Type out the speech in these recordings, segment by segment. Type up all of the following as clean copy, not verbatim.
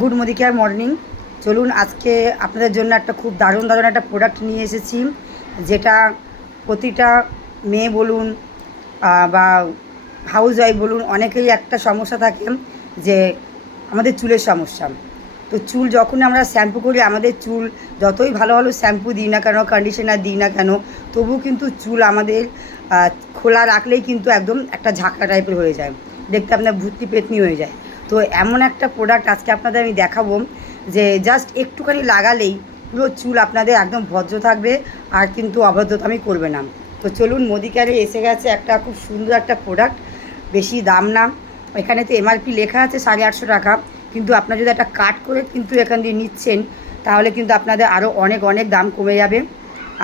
Good care morning. চলুন আজকে আপনাদের জন্য একটা খুব দারুণ দারুণ একটা প্রোডাক্ট নিয়ে এসেছি, যেটা প্রতিটা মেয়ে বলুন বা হাউস ওয়াইফ বলুন, অনেকেরই একটা সমস্যা থাকে যে আমাদের চুলের সমস্যা। তো চুল যখন আমরা শ্যাম্পু করি, আমাদের চুল যতই ভালো ভালো শ্যাম্পু দিই না কেন, কন্ডিশনার দিই না কেন, তবু কিন্তু চুল আমাদের খোলা রাখলেই কিন্তু একদম একটা ঝাঁকা টাইপের হয়ে যায়, দেখতে আপনার ভর্তি পেতনি হয়ে যায়। তো এমন একটা প্রোডাক্ট আজকে আপনাদের আমি দেখাবো যে জাস্ট একটুখানি লাগালেই পুরো চুল আপনাদের একদম ভদ্র থাকবে, আর কিন্তু অভদ্রতামি করবে না। তো চলুন, মোদি কেয়ারে এসে গেছে একটা খুব সুন্দর একটা প্রোডাক্ট, বেশি দাম না। এখানে তো এমআরপি লেখা আছে 850 টাকা, কিন্তু আপনারা যদি একটা কাট করে কিন্তু এখান দিয়ে নিচ্ছেন, তাহলে কিন্তু আপনাদের আরও অনেক অনেক দাম কমে যাবে।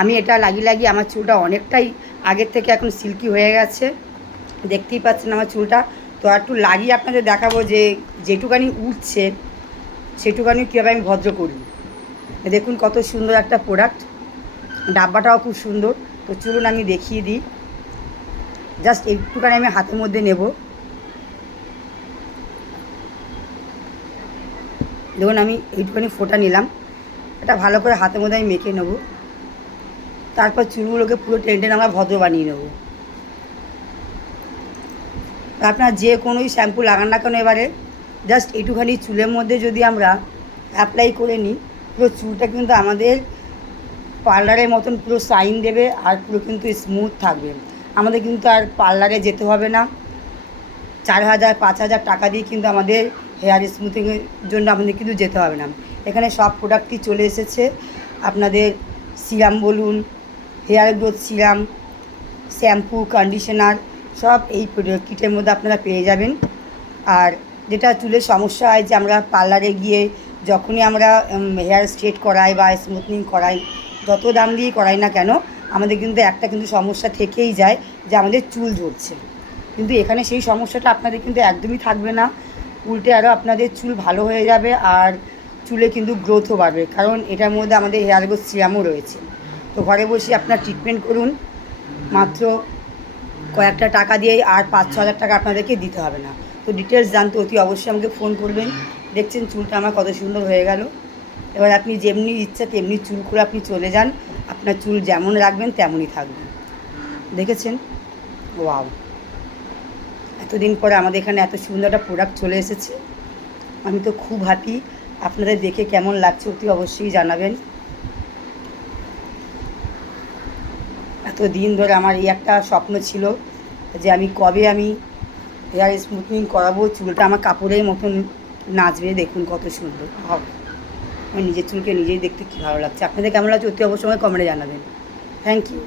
আমি এটা লাগিয়ে আমার চুলটা অনেকটাই আগের থেকে এখন সিল্কি হয়ে গেছে, দেখতেই পাচ্ছেন আমার চুলটা। তো একটু লাগিয়ে আপনাদের দেখাবো যে যেটুকানি উঠছে সেটুকানি কীভাবে আমি ভদ্র করি। দেখুন কত সুন্দর একটা প্রোডাক্ট, ডাব্বাটাও খুব সুন্দর। তো চলুন আমি দেখিয়ে দিই। জাস্ট একটুখানি আমি হাতের মধ্যে নেব, দেখুন আমি এইটুখানি ফোঁটা নিলাম, এটা ভালো করে হাতের মধ্যে আমি মেখে নেব। তারপর চুলগুলোকে পুরো টেনে টেনে আমরা ভদ্র বানিয়ে নেব। আপনার যে কোনোই শ্যাম্পু লাগান না কেন, এবারে জাস্ট এইটুখানি চুলের মধ্যে যদি আমরা অ্যাপ্লাই করে নিই, পুরো চুলটা কিন্তু আমাদের পার্লারের মতন পুরো শাইন দেবে, আর পুরো কিন্তু স্মুথ থাকবে। আমাদের কিন্তু আর পার্লারে যেতে হবে না, 4000 5000 টাকা দিয়ে কিন্তু আমাদের হেয়ার স্মুথিংয়ের জন্য আমাদের কিন্তু যেতে হবে না। এখানে সব প্রোডাক্টই চলে এসেছে, আপনাদের সিরাম বলুন, hair growth serum, shampoo, conditioner, সব এই কিটের মধ্যে আপনারা পেয়ে যাবেন। আর যেটা চুলের সমস্যা হয় যে আমরা পার্লারে গিয়ে যখনই আমরা হেয়ার স্ট্রেট করাই বা স্মুথনিং করাই, যত দাম দিয়ে করাই না কেন, আমাদের কিন্তু একটা কিন্তু সমস্যা থেকেই যায় যে আমাদের চুল ঝরছে। কিন্তু এখানে সেই সমস্যাটা আপনাদের কিন্তু একদমই থাকবে না, উল্টে আরও আপনাদের চুল ভালো হয়ে যাবে, আর চুলে কিন্তু গ্রোথও বাড়বে, কারণ এটার মধ্যে আমাদের হেয়ার গ্রোথ সিরামও রয়েছে। তো ঘরে বসে আপনার ট্রিটমেন্ট করুন, মাত্র কয়েকটা টাকা দিয়েই, আর 5-6 হাজার টাকা আপনাদেরকে দিতে হবে না। তো ডিটেলস জানতে অতি অবশ্যই আমাকে ফোন করবেন। দেখছেন চুলটা আমার কত সুন্দর হয়ে গেল। এবার আপনি যেমনি ইচ্ছা তেমনি চুল করে আপনি চলে যান, আপনার চুল যেমন রাখবেন তেমনই থাকবে। দেখেছেন? ওয়াও, এতদিন পরে আমাদের এখানে এত সুন্দর একটা প্রোডাক্ট চলে এসেছে, আমি তো খুব হ্যাপি। আপনাদের দেখে কেমন লাগছে অতি অবশ্যই জানাবেন। এতদিন ধরে আমার এই একটা স্বপ্ন ছিল যে আমি কবে হেয়ার স্মুথনিং করাবো, চুলটা আমার কাপড়ের মতন নাচবে। দেখুন কত সুন্দর হবে, আমার নিজের চুলকে নিজেই দেখতে কী ভালো লাগছে। আপনাদের কেমন লাগছে অতি অবশ্যই কমেন্টে জানাবেন। Thank you.